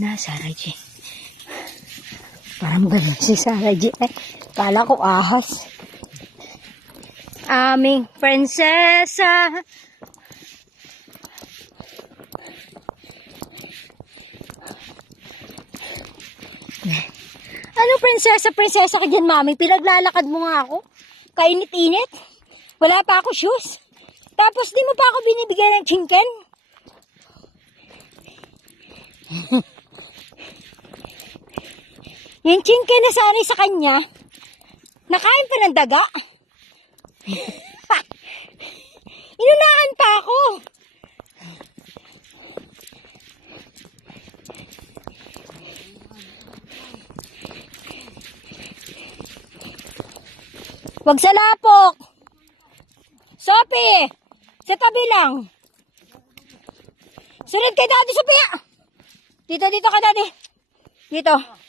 na Sarah J. Parang gano'n si Sarah J. Kala ko ahas. Aming prinsesa. Ano prinsesa ka dyan, mami? Pinaglalakad mo nga ako. Kainit-init. Wala pa ako shoes. Tapos di mo pa ako binibigyan ng chinken. Yung chinken na sanay sa kanya, nakain pa ng daga. Inunahan pa ako. Wag sa lapok. Sophie, sa tabi lang. Sunod kay Daddy, Sophia. Dito ka, Daddy. Dito.